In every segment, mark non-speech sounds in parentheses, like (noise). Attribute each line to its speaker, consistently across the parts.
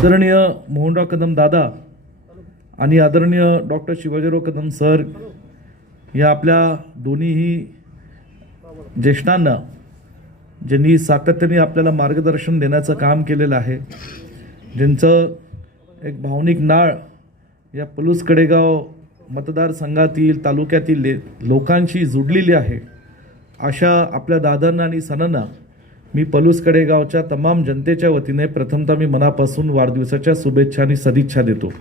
Speaker 1: आदरणीय मोहनराव कदम दादा आणि आदरणीय डॉक्टर शिवाजीराव कदम सर या आपल्या दोन्हीही ज्येष्ठांना ज्यांनी सातत्याने आपल्याला मार्गदर्शन देण्याचं काम केलेलं आहे ज्यांचं एक भावनिक नाळ या पलूस कडेगाव मतदारसंघातील तालुक्यातील ले लोकांशी जुडलेली आहे अशा आपल्या दादांना आणि सणांना मी पलूस कडेगावच्या तमाम जनतेच्या वतीने प्रथमतः मी मनापासून वाढदिवसाच्या शुभेच्छा आणि सदिच्छा देतो.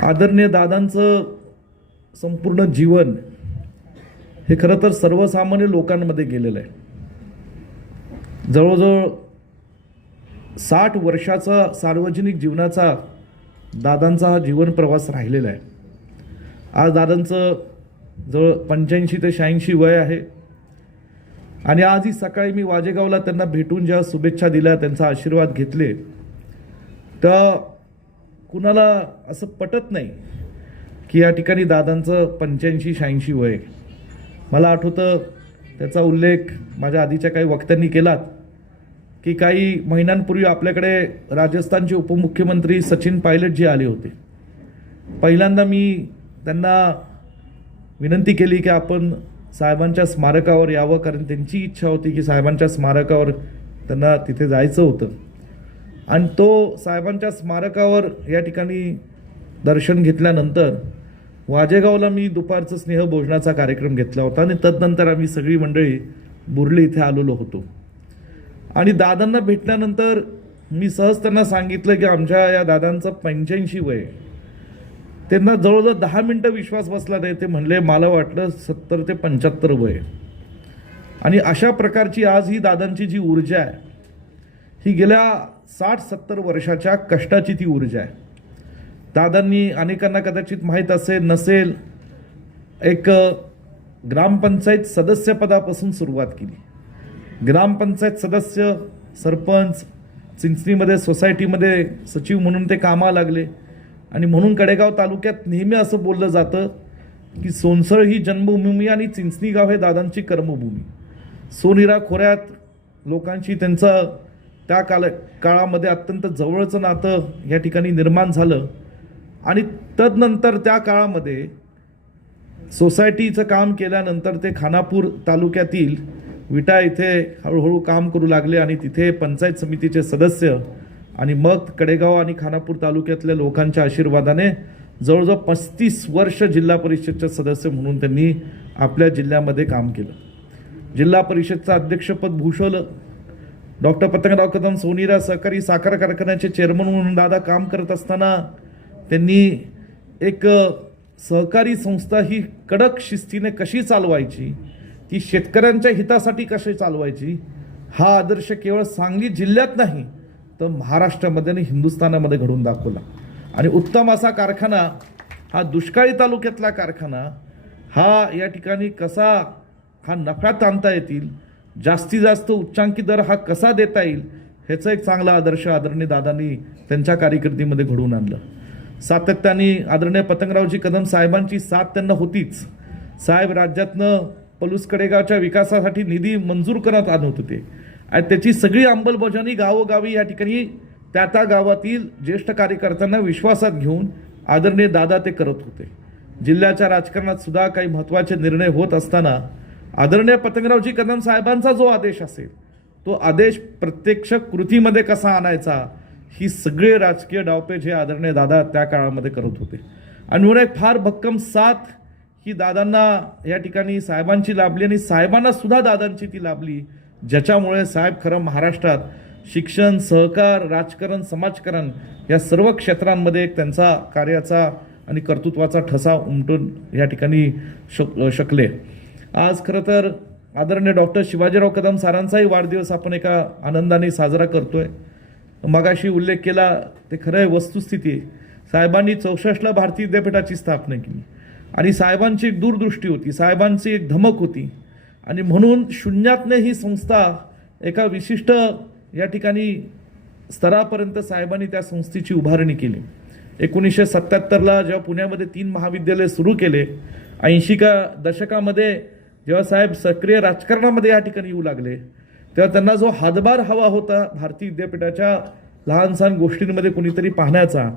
Speaker 1: आदरणीय दादांचं संपूर्ण जीवन हे खरं तर सर्वसामान्य लोकांमध्ये गेलेलं आहे. जवळजवळ साठ वर्षाचा सार्वजनिक जीवनाचा दादांचा हा जीवन प्रवास राहिलेला आहे. आज दादांचं जवळ पंच्याऐंशी ते शहाऐंशी वय आहे. आणि आजही सकाळी मी वाजेगावला त्यांना भेटून ज्या शुभेच्छा दिल्या त्यांचा आशीर्वाद घेतले. तर कुणाला असं पटत नाही की या ठिकाणी दादांचं पंच्याऐंशी शहाऐंशी वय मला आठवतं त्याचा उल्लेख माझ्या आधीच्या काही वक्त्यांनी केलात की काही महिन्यांपूर्वी आपल्याकडे राजस्थानचे उपमुख्यमंत्री सचिन पायलट जे आले होते. पहिल्यांदा मी त्यांना विनंती केली की आपण साहेबांच्या स्मारकावर यावं कारण त्यांची इच्छा होती की साहेबांच्या स्मारकावर त्यांना तिथे जायचं होतं आणि तो साहेबांच्या स्मारकावर या ठिकाणी दर्शन घेतल्यानंतर वाजेगावला मी दुपारचं स्नेहभोजनाचा कार्यक्रम घेतला होता आणि तदनंतर आम्ही सगळी मंडळी बुर्ली इथे आलेलो होतो आणि दादांना भेटल्यानंतर मी सहज त्यांना सांगितलं की आमच्या या दादांचं पंच्याऐंशी वय आहे. त्यांना जवळजवळ दहा मिनटं विश्वास बसला नाही. ते म्हणले मला वाटलं सत्तर ते पंच्याहत्तर वय आणि अशा प्रकारची आज ही दादांची जी ऊर्जा आहे ही गेल्या साठ सत्तर वर्षाच्या कष्टाची ती ऊर्जा आहे. दादांनी अनेकांना कदाचित माहीत असेल नसेल एक ग्रामपंचायत सदस्यपदापासून सुरुवात केली. ग्रामपंचायत सदस्य सरपंच चिंचणीमध्ये सोसायटीमध्ये सचिव म्हणून ते कामा लागले. आणि म्हणून कडेगाव तालुक्यात नेहमी असं बोललं जातं की सोनसळ ही जन्मभूमी आणि चिंचणी गाव हे दादांची कर्मभूमी. सोनिरा खोऱ्यात लोकांशी त्यांचं त्या काल काळामध्ये अत्यंत जवळचं नातं या ठिकाणी निर्माण झालं. आणि तदनंतर त्या काळामध्ये सोसायटीचं काम केल्यानंतर ते खानापूर तालुक्यातील विटा इथे हळूहळू काम करू लागले आणि तिथे पंचायत समितीचे सदस्य आणि मग कडेगाव आणि खानापूर तालुक्यातल्या लोकांच्या आशीर्वादाने जवळजवळ पस्तीस वर्ष जिल्हा परिषदचे सदस्य म्हणून त्यांनी आपल्या जिल्ह्यामध्ये काम केलं. जिल्हा परिषदचं अध्यक्षपद भूषवलं. डॉक्टर पतंगराव कदम सोनीरा सहकारी साखर कारखान्याचे चेअरमन म्हणून दादा काम करत असताना त्यांनी एक सहकारी संस्था ही कडक शिस्तीने कशी चालवायची ती शेतकऱ्यांच्या हितासाठी कशी चालवायची हा आदर्श केवळ सांगली जिल्ह्यात नाही तर महाराष्ट्रामध्ये आणि हिंदुस्थानामध्ये घडून दाखवला. आणि उत्तम असा कारखाना हा दुष्काळी तालुक्यातला कारखाना हा या ठिकाणी कसा हा नफ्यात आणता येतील जास्तीत जास्त उच्चांकी दर हा कसा देता येईल ह्याचा एक चांगला आदर्श आदरणीय दादांनी त्यांच्या कारकिर्दीमध्ये घडवून आणलं. सातत्याने आदरणीय पतंगरावजी कदम साहेबांची साथ त्यांना होतीच. साहेब राज्यातनं पलूस कडेगावच्या विकासासाठी निधी मंजूर करत आणत होते आणि त्याची सगळी अंमलबजावणी गावोगावी या ठिकाणी त्या त्या गावातील ज्येष्ठ कार्यकर्त्यांना विश्वासात घेऊन आदरणीय दादा ते करत होते. जिल्ह्याच्या राजकारणात सुद्धा काही महत्त्वाचे निर्णय होत असताना आदरणीय पतंगरावजी कदम साहेबांचा जो आदेश असेल तो आदेश प्रत्यक्ष कृतीमध्ये कसा आणायचा ही सगळे राजकीय डावपेच हे आदरणीय दादा त्या काळामध्ये करत होते. आणि म्हणून एक फार भक्कम साथ ही दादांना या ठिकाणी साहेबांची लाभली आणि साहेबांना सुद्धा दादांची ती लाभली. ज्याच्यामुळे साहेब खरं महाराष्ट्रात शिक्षण सहकार राजकारण समाजकारण या सर्व क्षेत्रांमध्ये त्यांचा कार्याचा आणि कर्तृत्वाचा ठसा उमटून या ठिकाणी शक शकले. आज खरं तर आदरणीय डॉक्टर शिवाजीराव कदम सरांचाही वाढदिवस आपण एका आनंदाने साजरा करतोय. मगाशी उल्लेख केला ते खरं आहे वस्तुस्थिती साहेबांनी चौसष्टला भारतीय विद्यापीठाची स्थापना केली. आणि साहेबांची एक दूरदृष्टी होती साहेबांची एक धमक होती. आणि म्हणून शून्यातने ही संस्था एका विशिष्ट या ठिकाणी स्तरापर्यंत साहेबांनी त्या संस्थेची उभारणी केली. एकोणीसशे सत्याहत्तरला जेव्हा पुण्यामध्ये तीन महाविद्यालय सुरू केले ऐंशी का दशकामध्ये जेव्हा साहेब सक्रिय राजकारणामध्ये या ठिकाणी येऊ लागले तेव्हा त्यांना जो हातभार हवा होता भारतीय विद्यापीठाच्या लहान सहान गोष्टींमध्ये कुणीतरी पाहण्याचा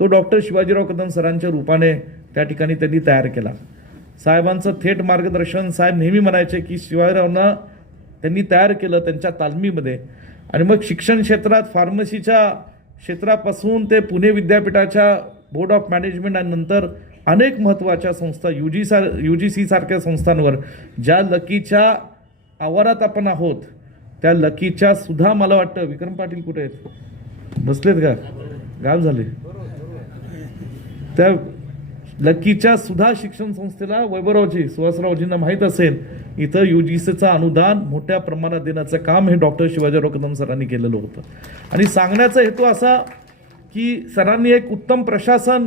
Speaker 1: तो डॉक्टर शिवाजीराव कदम सरांच्या रूपाने त्या ठिकाणी त्यांनी तयार केला. साहेबांचं थेट मार्गदर्शन साहेब नेहमी म्हणायचे की शिवाजीरावनं त्यांनी तयार केलं त्यांच्या तालमीमध्ये. आणि मग शिक्षण क्षेत्रात फार्मसीच्या क्षेत्रापासून ते पुणे विद्यापीठाच्या बोर्ड ऑफ मॅनेजमेंट आणि नंतर अनेक महत्त्वाच्या संस्था यू जी सा यू जी सी सारख्या संस्थांवर ज्या लकीच्या आवारात आपण आहोत त्या लकीच्या सुद्धा मला वाटतं. विक्रम पाटील कुठे आहेत? बसलेत का? गाव झाले. त्या लकीच्या सुद्धा शिक्षण संस्थेला वैभवरावजी सुहासरावजींना माहीत असेल इथं यू जी सीचं अनुदान मोठ्या प्रमाणात देण्याचं काम हे डॉक्टर शिवाजीराव कदम सरांनी केलेलं होतं. आणि सांगण्याचा हेतू असा की सरांनी एक उत्तम प्रशासन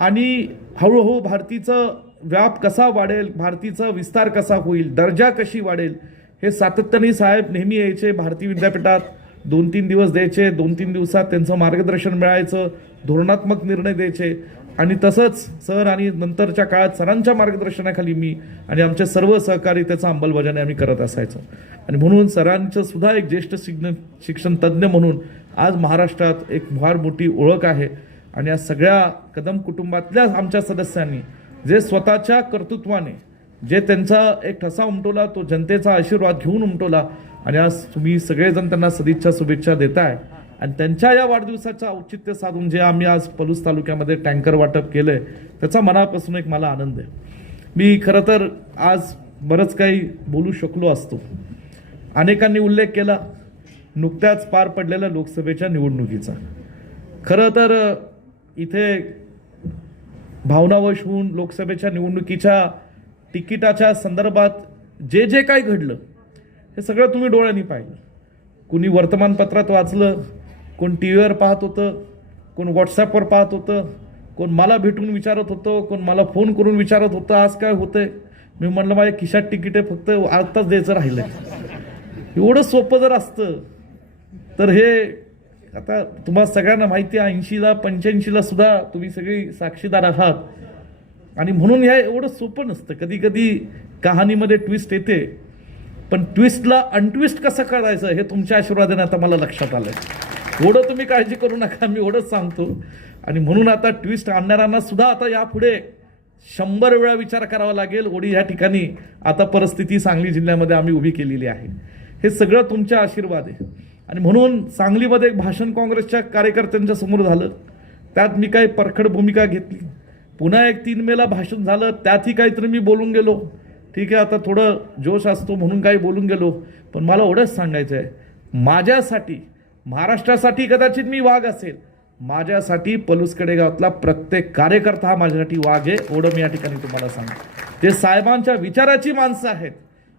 Speaker 1: आणि हळूहळू भारतीचं व्याप कसा वाढेल भारतीचा विस्तार कसा होईल दर्जा कशी वाढेल हे सातत्याने साहेब नेहमी यायचे भारतीय विद्यापीठात दोन तीन दिवस द्यायचे दोन तीन दिवसात त्यांचं मार्गदर्शन मिळायचं धोरणात्मक निर्णय द्यायचे. आणि तसंच सर आणि नंतरच्या काळात सरांच्या मार्गदर्शनाखाली मी आणि आमचे सर्व सहकारी त्याचं अंमलबजावणी आम्ही करत असायचो. आणि म्हणून सरांचं सुद्धा एक ज्येष्ठ शिक्षण शिक्षण तज्ज्ञ म्हणून आज महाराष्ट्रात एक फार मोठी ओळख आहे. आणि या सगळ्या कदम कुटुंबातल्या आमच्या सदस्यांनी जे स्वतःच्या कर्तृत्वाने जे त्यांचा एक ठसा उमटवला तो जनतेचा आशीर्वाद घेऊन उमटवला. आणि आज तुम्ही सगळेजण त्यांना सदिच्छा शुभेच्छा देताय. आणि त्यांच्या या वाढदिवसाचं औचित्य साधून जे आम्ही आज पलूस तालुक्यामध्ये टँकर वाटप केलंय त्याचा मनापासून एक मला आनंद आहे. मी खरं तर आज बरंच काही बोलू शकलो असतो. अनेकांनी उल्लेख केला नुकत्याच पार पडलेल्या लोकसभेच्या निवडणुकीचा. खरं तर इथे भावनावश होऊन लोकसभेच्या निवडणुकीच्या तिकिटाच्या संदर्भात जे जे काही घडलं हे सगळं तुम्ही डोळ्यांनी पाहिलं. कुणी वर्तमानपत्रात वाचलं कोण टी व्हीवर पाहत होतं कोण व्हॉट्सॲपवर पाहत होतं कोण मला भेटून विचारत होतं कोण मला फोन करून विचारत होतं आज काय होतंय? मी म्हणलं माझ्या खिशात तिकीट आहे फक्त आत्ताच द्यायचं राहिलं एवढं सोपं जर असतं तर हे आता तुम्हाला सगळ्यांना माहिती आहे ऐंशीला पंच्याऐंशीला सुद्धा तुम्ही सगळी साक्षीदार आहात. आणि म्हणून ह्या एवढं सोपं नसतं. कधी कधी कहाणीमध्ये ट्विस्ट येते. पण ट्विस्टला अनट्विस्ट कसं करायचं हे तुमच्या आशीर्वादाने आता मला लक्षात आलं एवढं तुम्ही काळजी करू नका मी एवढंच सांगतो. आणि म्हणून आता ट्विस्ट आणणाऱ्यांना सुद्धा आता यापुढे शंभर वेळा विचार करावा लागेल ओढी ह्या ठिकाणी आता परिस्थिती सांगली जिल्ह्यामध्ये आम्ही उभी केलेली आहे. हे सगळं तुमच्या आशीर्वाद. आहे आणि म्हणून सांगलीमध्ये एक भाषण काँग्रेसच्या कार्यकर्त्यांच्या समोर झालं. त्यात मी काही परखड भूमिका घेतली. पुन्हा एक तीन मेला भाषण झालं त्यातही काहीतरी मी बोलून गेलो. ठीक आहे आता थोडं जोश असतो म्हणून काही बोलून गेलो. पण मला एवढंच सांगायचं आहे माझ्यासाठी महाराष्ट्रासाठी कदाचित मी वाघ असेल. माझ्यासाठी पलूस कडेगावातला प्रत्येक कार्यकर्ता हा माझ्यासाठी वाघ आहे. एवढं मी या ठिकाणी तुम्हाला सांगतो. ते साहेबांच्या विचाराची माणसं आहेत.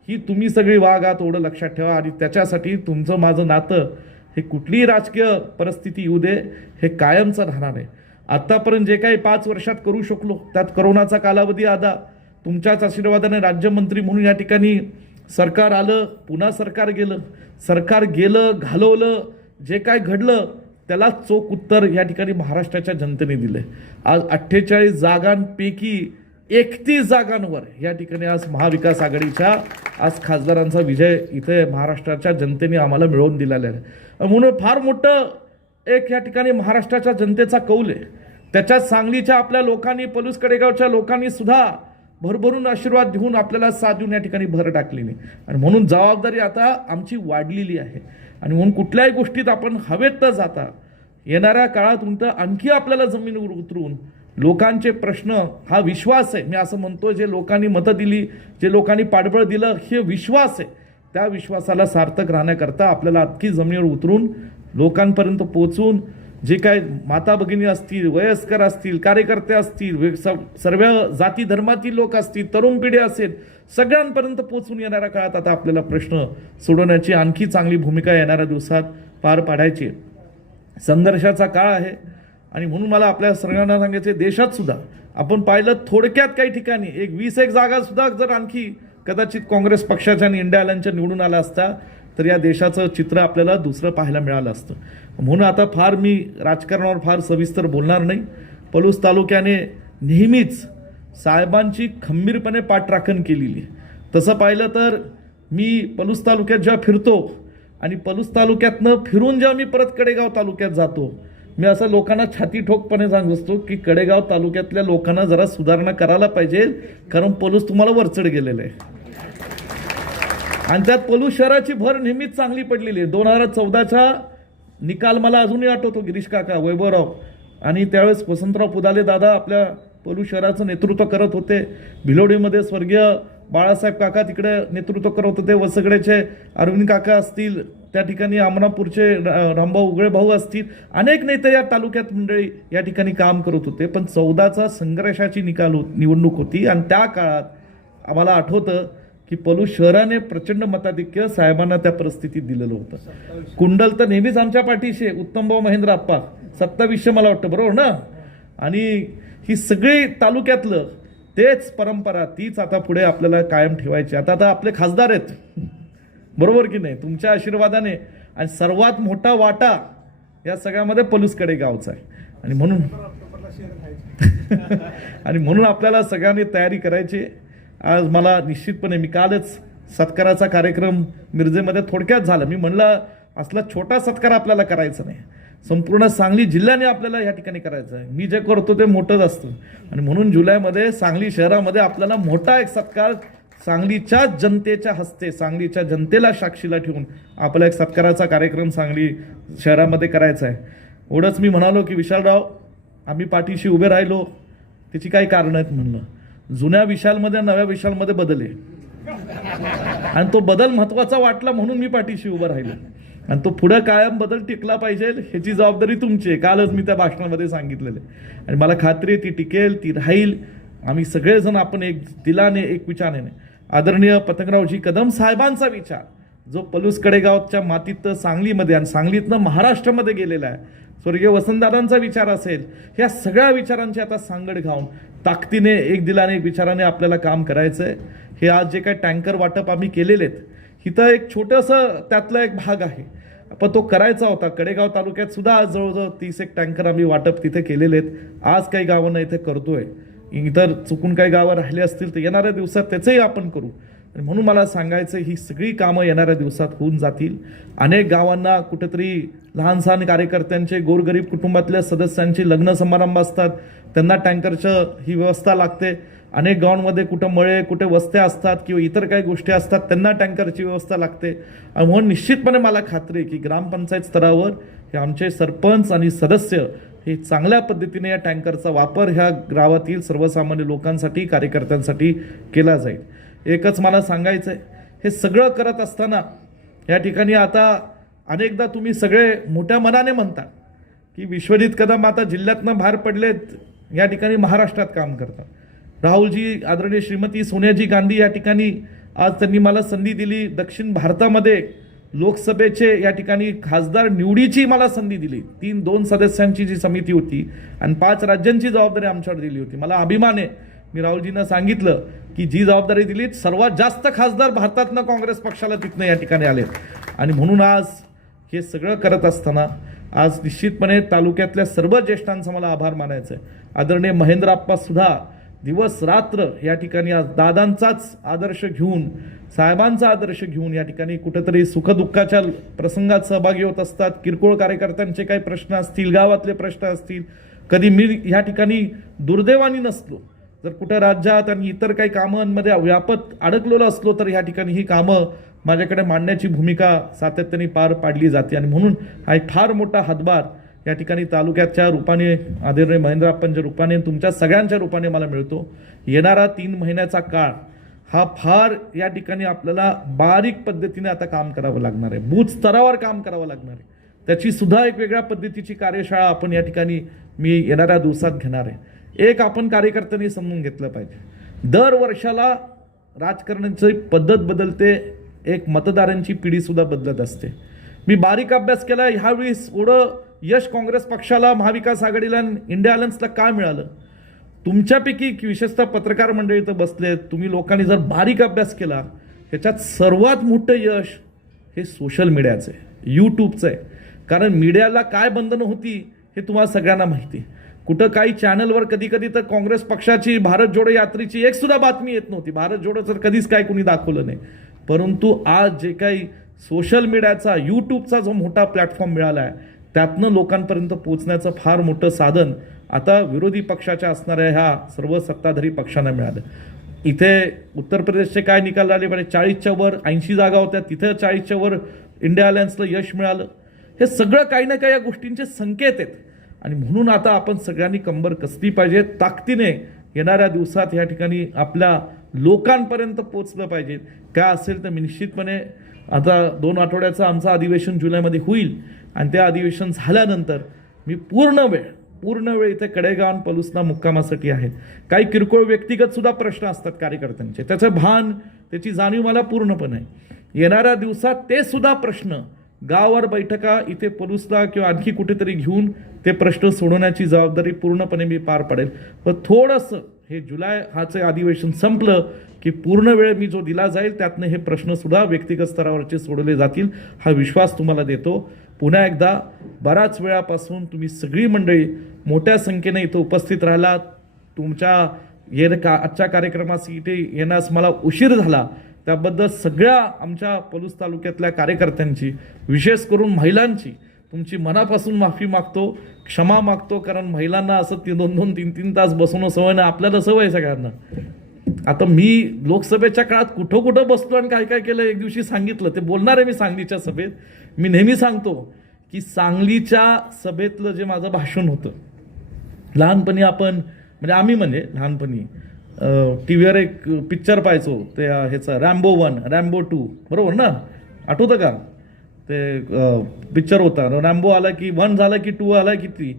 Speaker 1: ही तुम्ही सगळी वाघ आहात एवढं लक्षात ठेवा आणि त्याच्यासाठी तुमचं माझं नातं हे कुठलीही राजकीय परिस्थिती येऊ दे हे कायमचं राहणार आहे. आत्तापर्यंत जे काही पाच वर्षात करू शकलो त्यात करोनाचा कालावधी आधा तुमच्याच आशीर्वादाने राज्यमंत्री म्हणून या ठिकाणी सरकार आलं पुन्हा सरकार गेलं. सरकार गेलं घालवलं जे काय घडलं त्याला चोख उत्तर या ठिकाणी महाराष्ट्राच्या जनतेने दिले आज अठ्ठेचाळीस जागांपैकी एकतीस जागांवर या ठिकाणी आज महाविकास आघाडीच्या आज खासदारांचा विजय इथे महाराष्ट्राच्या जनतेने आम्हाला मिळवून दिलेला आहे. म्हणून फार मोठं एक या ठिकाणी महाराष्ट्राच्या जनतेचा कौल आहे. त्याच्यात सांगलीच्या आपल्या लोकांनी पलूस कडेगावच्या लोकांनी सुद्धा भरभरून आशीर्वाद देऊन आपल्याला साथ देऊन या ठिकाणी भर टाकलेली आणि म्हणून जबाबदारी आता आमची वाढलेली आहे. आणि म्हणून कुठल्याही गोष्टीत आपण हवेत न जाता येणाऱ्या काळात उंट आणखी आपल्याला जमिनीवर उतरून लोकांचे प्रश्न हा विश्वास आहे. मी असं म्हणतो जे लोकांनी मतं दिली जे लोकांनी पाठबळ दिलं हे विश्वास आहे. त्या विश्वासाला सार्थक राहण्याकरता आपल्याला अख्खी जमिनीवर उतरून लोकांपर्यंत पोचून जे काय माता भगिनी असतील वयस्कर असतील कार्यकर्ते असतील सर्व जाती धर्मातील लोक असतील तरुण पिढी असेल सगळ्यांपर्यंत पोचून येणाऱ्या काळात आता आपल्याला प्रश्न सोडवण्याची आणखी चांगली भूमिका येणाऱ्या दिवसात पार पाडायची संघर्षाचा काळ आहे आणि म्हणून मला आपल्या सगळ्यांना सांगायचे देशात सुद्धा आपण पाहिलं थोडक्यात काही ठिकाणी एक वीस एक जागा सुद्धा जर आणखी कदाचित काँग्रेस पक्षाच्या आणि इंडिया निवडून आला असता तर या देशाचं चित्र आपल्याला दुसरं पाहायला मिळालं असतं. म्हणून आता फार मी राजकारणावर फार सविस्तर बोलणार नाही. पलूस तालुक्याने नेहमीच साहेबांची खंबीरपणे पाठराखण केलेली. तसं पाहिलं तर मी पलूस तालुक्यात जेव्हा फिरतो आणि पलूस तालुक्यातनं फिरून जेव्हा मी परत कडेगाव तालुक्यात जातो मी असं लोकांना छाती ठोकपणे सांगत असतो की कडेगाव तालुक्यातल्या लोकांना जरा सुधारणा करायला पाहिजे कारण पलूस तुम्हाला वरचढ गेलेलं आहे. आणि त्यात पलूस शहराची भर नेहमीच चांगली पडलेली आहे. दोन हजार चौदाचा निकाल मला अजूनही आठवतो गिरीश काका वैभवराव. आणि त्यावेळेस वसंतराव पुदाले दादा आपल्या पलू शहराचं नेतृत्व करत होते. भिलोडीमध्ये स्वर्गीय बाळासाहेब काका तिकडे नेतृत्व करत होते. वसगडेचे अरविंद काका असतील त्या ठिकाणी आमनापूरचे रामभाऊ उगळे भाऊ असतील. अनेक नेते या तालुक्यात मंडळी या ठिकाणी काम करत होते. पण चौदाचा संघर्षाची निकाल हो निवडणूक होती. आणि त्या काळात आम्हाला आठवतं की पलू शहराने प्रचंड मताधिक्य साहेबांना त्या परिस्थितीत दिलेलं होतं. कुंडल तर नेहमीच आमच्या पाठीशी आहे. उत्तमभाऊ महेंद्र आप्पा. सत्तावीसशे मला वाटतं बरोबर ना? आणि ही सगळी तालुक्यातलं तेच परंपरा तीच आता पुढे आपल्याला कायम ठेवायची. आता आता आपले खासदार आहेत. बरोबर की नाही? तुमच्या आशीर्वादाने आणि सर्वात मोठा वाटा या सगळ्यामध्ये पलूसकडे गावचा आहे. आणि म्हणून (laughs) आणि म्हणून आपल्याला सगळ्यांनी तयारी करायची. आज मला निश्चितपणे मी कालच सत्काराचा कार्यक्रम मिरजेमध्ये थोडक्यात झाला. मी म्हणलं असला छोटा सत्कार आपल्याला करायचा नाही. संपूर्ण सांगली जिल्ह्याने आपल्याला या ठिकाणी करायचं आहे. मी जे करतो ते मोठंच असतं. आणि म्हणून जुलैमध्ये सांगली शहरामध्ये आपल्याला मोठा एक सत्कार सांगलीच्या जनतेच्या हस्ते सांगलीच्या जनतेला साक्षीला ठेवून आपला एक सत्काराचा कार्यक्रम सांगली शहरामध्ये करायचा आहे. एवढंच मी म्हणालो की विशालराव आम्ही पाठीशी उभे राहिलो. त्याची काही कारणं आहेत म्हणलं. जुन्या विशालमध्ये नव्या विशालमध्ये बदल आहे. आणि तो बदल महत्त्वाचा वाटला म्हणून मी पाठीशी उभं राहिलो. आणि तो पुढं कायम बदल टिकला पाहिजे ह्याची जबाबदारी तुमची आहे. कालच मी त्या भाषणामध्ये सांगितलेलं आहे. आणि मला खात्री आहे ती टिकेल ती राहील. आम्ही सगळेजण आपण एक दिलाने एक विचाराने. आदरणीय पतंगरावजी कदम साहेबांचा विचार. जो पलूस कडेगावच्या मातीत सांगलीमध्ये आणि सांगलीतनं महाराष्ट्रामध्ये गेलेला आहे स्वर्गीय वसंतदादांचा विचार असेल ह्या सगळ्या विचारांची आता सांगड घाऊन ताकदीने एक दिलाने एक विचाराने आपल्याला काम करायचं आहे हे आज जे काही टँकर वाटप आम्ही केलेले आहेत इथं एक छोटंसं त्यातला एक भाग आहे. पण तो करायचा होता. कडेगाव तालुक्यात सुद्धा आज जवळजवळ तीस एक टँकर आम्ही वाटप तिथे केलेले आहेत. आज काही गावांना इथे करतोय. इतर चुकून काही गावं राहिले असतील तर येणाऱ्या दिवसात त्याचंही आपण करू. म्हणून मला सांगायचं ही सगळी कामं येणाऱ्या दिवसात होऊन जातील. अनेक गावांना कुठेतरी लहान सहान कार्यकर्त्यांचे गोरगरीब कुटुंबातल्या सदस्यांची लग्न समारंभ असतात. त्यांना टँकरचं ही व्यवस्था लागते. अनेक गावांमध्ये कुठं मळे कुठे वस्त्या असतात किंवा इतर काही गोष्टी असतात त्यांना टँकरची व्यवस्था लागते. आणि म्हणून निश्चितपणे मला खात्री आहे की ग्रामपंचायत स्तरावर हे आमचे सरपंच आणि सदस्य हे चांगल्या पद्धतीने या टँकरचा वापर ह्या गावातील सर्वसामान्य लोकांसाठी कार्यकर्त्यांसाठी केला जाईल. एकच मला सांगायचं आहे हे सगळं करत असताना या ठिकाणी आता अनेकदा तुम्ही सगळे मोठ्या मनाने म्हणता की विश्वजित कदम आता जिल्ह्यातनं बाहेर पडलेत या ठिकाणी महाराष्ट्रात काम करतात. राहुलजी आदरणीय श्रीमती सोनियाजी गांधी या ठिकाणी आज त्यांनी मला संधी दिली. दक्षिण भारतामध्ये लोकसभेचे या ठिकाणी खासदार निवडीची मला संधी दिली. तीन दोन सदस्यांची जी समिती होती आणि पाच राज्यांची जबाबदारी आमच्यावर दिली होती. मला अभिमान आहे मी राहुलजींना सांगितलं की जी जबाबदारी दिली सर्वात जास्त खासदार भारतातनं काँग्रेस पक्षाला तिथनं या ठिकाणी आलेत. आणि म्हणून आज हे सगळं करत असताना आज निश्चितपणे तालुक्यातल्या सर्व ज्येष्ठांचा मला आभार मानायचं आहे आदरणीय महेंद्र आप्पासुद्धा दिवस रात्र या ठिकाणी आज दादांचाच आदर्श घेऊन साहेबांचा आदर्श घेऊन या ठिकाणी कुठंतरी सुखदुःखाच्या प्रसंगात सहभागी होत असतात. किरकोळ कार्यकर्त्यांचे काही प्रश्न असतील गावातले प्रश्न असतील. कधी मी ह्या ठिकाणी दुर्दैवानी नसलो जर कुठं राज्यात आणि इतर काही कामांमध्ये व्यापत अडकलेलो असलो तर ह्या ठिकाणी ही कामं माझ्याकडे मांडण्याची भूमिका सातत्याने पार पाडली जाते. आणि म्हणून हा एक फार मोठा हातभार या ठिकाणी तालुक्याच्या रूपाने आदरणीय महेंद्राप्पांच्या रूपाने तुमच्या सगळ्यांच्या रूपाने मला मिळतो. येणारा तीन महिन्याचा काळ हा फार या ठिकाणी आपल्याला बारीक पद्धतीने आता काम करावं लागणार आहे. बूथ स्तरावर काम करावं लागणार आहे. त्याची सुद्धा एक वेगळ्या पद्धतीची कार्यशाळा आपण या ठिकाणी मी येणाऱ्या दिवसात घेणार आहे. एक आपण कार्यकर्त्यांनी समजून घेतलं पाहिजे. दर वर्षाला राजकारणाची पद्धत बदलते एक मतदारांची पिढीसुद्धा बदलत असते. मी बारीक अभ्यास केला ह्यावेळी एवढं यश काँग्रेस पक्षाला महाविकास आघाडीला इंडिया अलायन्सला का मिळालं? तुमच्यापैकी विशेषतः पत्रकार मंडळी इथं बसले तुम्ही लोकांनी जर बारीक अभ्यास केला ह्याच्यात सर्वात मोठं यश हे सोशल मीडियाचं आहे यूट्यूबचं आहे. कारण मीडियाला काय बंधनं होती हे तुम्हाला सगळ्यांना माहिती आहे. कुठं काही चॅनलवर कधी कधी तर काँग्रेस पक्षाची भारत जोडो यात्रेची एक सुद्धा बातमी येत नव्हती. भारत जोडो तर कधीच काय कुणी दाखवलं नाही. परंतु आज जे काही सोशल मीडियाचा यूट्यूबचा जो मोठा प्लॅटफॉर्म मिळाला आहे त्यातनं लोकांपर्यंत पोहोचण्याचं फार मोठं साधन आता विरोधी पक्षाच्या असणाऱ्या ह्या सर्व सत्ताधारी पक्षांना मिळालं. इथे उत्तर प्रदेशचे काय निकाल आले म्हणजे चाळीसच्या वर ऐंशी जागा होत्या. तिथं चाळीसच्या वर इंडिया अलायन्सला यश मिळालं. हे सगळं काही ना काही या गोष्टींचे संकेत आहेत. आणि म्हणून आता आपण सगळ्यांनी कंबर कसली पाहिजे ताकदीने येणाऱ्या दिवसात या ठिकाणी आपल्या लोकांपर्यंत पोचलं पाहिजे. काय असेल तर मी निश्चितपणे आता दोन आठवड्याचं आमचं अधिवेशन जुलैमध्ये होईल आणि त्या अधिवेशन झाल्यानंतर मी पूर्ण वेळ पूर्ण वेळ इथे कडेगाव आणि मुक्कामासाठी आहे. काही किरकोळ व्यक्तिगत सुद्धा प्रश्न असतात कार्यकर्त्यांचे. त्याचं भान त्याची जाणीव मला पूर्णपणे. आहे येणाऱ्या दिवसात ते सुद्धा प्रश्न गावावर बैठका इथे पलुसला किंवा आणखी कुठेतरी घेऊन ते प्रश्न सोडवण्याची जबाबदारी पूर्णपणे मी पार पाडेल. पण थोडंसं हे जुलै हाचं अधिवेशन संपलं की पूर्ण वेळ मी जो दिला जाईल त्यातनं हे प्रश्नसुद्धा व्यक्तिगत स्तरावरचे सोडवले जातील हा विश्वास तुम्हाला देतो. पुन्हा एकदा बऱ्याच वेळापासून तुम्ही सगळी मंडळी मोठ्या संख्येने इथं उपस्थित राहिलात. तुमच्या ये का आजच्या कार्यक्रमास इथे येण्यास मला उशीर झाला. त्याबद्दल सगळ्या आमच्या पलूस तालुक्यातल्या कार्यकर्त्यांची विशेष करून महिलांची तुमची मनापासून माफी मागतो क्षमा मागतो कारण महिलांना असं ती दोन दोन तीन तीन तास बसवणं सवय ना आपल्याला सवय सगळ्यांना. आता मी लोकसभेच्या काळात कुठं कुठं बसलो आणि काय काय केलं एक दिवशी सांगितलं ते बोलणार आहे मी सांगलीच्या सभेत. मी नेहमी सांगतो की सांगलीच्या सभेतलं जे माझं भाषण होतं लहानपणी आपण म्हणजे आम्ही म्हणजे लहानपणी टी व्हीवर एक पिक्चर पाहायचो ते ह्याचं रॅम्बो वन रॅम्बो टू बरोबर ना? आठवतं का? ते पिक्चर होता. रॅम्बो आला की वन झालं की टू आला की थ्री.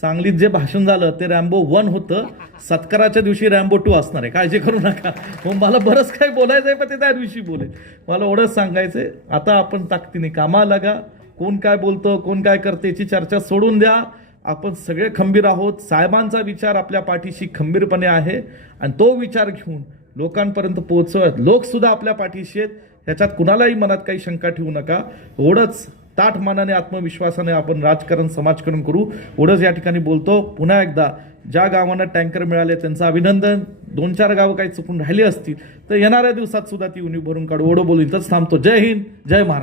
Speaker 1: सांगलीत जे भाषण झालं ते रॅम्बो वन होतं. सत्काराच्या दिवशी रॅम्बो टू असणार आहे. काळजी करू नका. मग मला बरंच काही बोलायचं आहे पण ते त्या दिवशी बोलेल. मला एवढंच सांगायचं आहे आता आपण ताकदीने कामाला लागा. कोण काय बोलतं कोण काय करते याची चर्चा सोडून द्या. आपण सगळे खंबीर आहोत. साहेबांचा विचार आपल्या पाठीशी खंबीरपणे आहे. आणि तो विचार घेऊन लोकांपर्यंत पोहोचवत लोकसुद्धा आपल्या पाठीशी आहेत. ह्याच्यात कुणालाही मनात काही शंका ठेवू नका. एवढंच ताठ मानाने आत्मविश्वासाने आपण राजकारण समाजकारण करू. एवढंच या ठिकाणी बोलतो. पुन्हा एकदा ज्या गावांना टँकर मिळाले त्यांचं अभिनंदन. दोन चार गावं काही चुकून राहिली असतील तर येणाऱ्या दिवसात सुद्धा ती उणी भरून काढू. एवढं बोलू इथंच थांबतो. जय हिंद जय महाराष्ट्र.